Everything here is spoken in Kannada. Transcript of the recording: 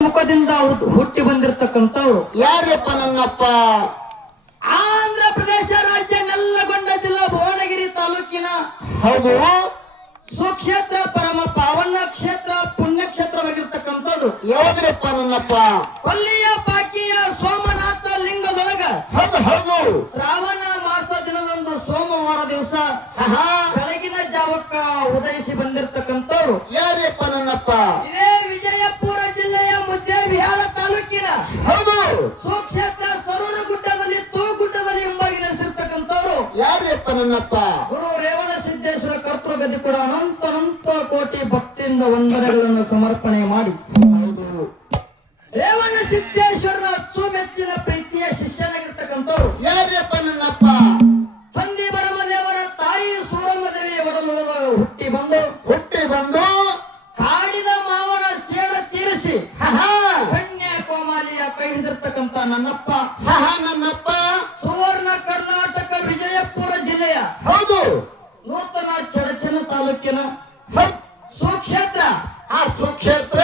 ಮುಖದಿಂದ ಹುಟ್- ಹುಟ್ಟಿ ಬಂದಿರತಕ್ಕಂಥವ್ರು. ಯಾರಪ್ಪ ನನ್ನಪ್ಪ? ಆಂಧ್ರ ಪ್ರದೇಶ ರಾಜ್ಯ ನಲ್ಲಗೊಂಡ ಜಿಲ್ಲಾ ಭುವನಗಿರಿ ತಾಲೂಕಿನ ಹೌದು. ಸ್ವಕ್ಷೇತ್ರ ಪರಮ ಪಾವನ ಕ್ಷೇತ್ರ ಪುಣ್ಯಕ್ಷೇತ್ರವಾಗಿರ್ತಕ್ಕಂಥದ್ದು ಯಾವ್ದ್ರಪ್ಪ ನನ್ನಪ್ಪ? ಅಲ್ಲಿಯ ಪಾಕಿಯ ಸೋಮನಾಥ ಲಿಂಗದೊಳಗ. ಹೌದು ಹೌದು. ಶ್ರಾವಣ ಮಾಸ ದಿನದಂದು ಸೋಮವಾರ ದಿವಸ ಬೆಳಗಿನ ಜಾವಕ್ಕ ಉದಯಿಸಿ ಬಂದಿರತಕ್ಕಂಥವ್ರು. ಯಾರಪ್ಪ ನನ್ನಪ್ಪ? ಹೌದು. ಸ್ವಕ್ಷೇತ್ರ ಸರೂರು ಗುಡ್ಡದಲ್ಲಿ ತೂಗುಡ್ಡದಲ್ಲಿ ಎಂಬಾಗಿ ನೆಲೆಸಿರ್ತಕ್ಕಂಥವ್ರು. ಯಾರಪ್ಪ ನನ್ನಪ್ಪ? ಗುರು ರೇವಣ ಸಿದ್ದೇಶ್ವರ ಕರ್ತೃಗದಿ ಕೂಡ ಅನಂತ ಅನಂತ ಕೋಟಿ ಭಕ್ತಿಯಿಂದ ವಂದನೆಗಳನ್ನು ಸಮರ್ಪಣೆ ಮಾಡಿ. ರೇವಣ ಸಿದ್ದೇಶ್ವರನ ಅಚ್ಚುಮೆಚ್ಚಿನ ಪ್ರೀತಿಯ ಶಿಷ್ಯನಾಗಿರ್ತಕ್ಕಂಥವ್ರು. ಹಿಡಿದಿರ್ತಕ್ಕಂಥ ನನ್ನಪ್ಪ ನನ್ನಪ್ಪ. ಸುವರ್ಣ ಕರ್ನಾಟಕ ವಿಜಯಪುರ ಜಿಲ್ಲೆಯ ಹೌದು. ನೂತನ ಚಡಚನ ತಾಲೂಕಿನ. ಸುಕ್ಷೇತ್ರ. ಆ ಸುಕ್ಷೇತ್ರ.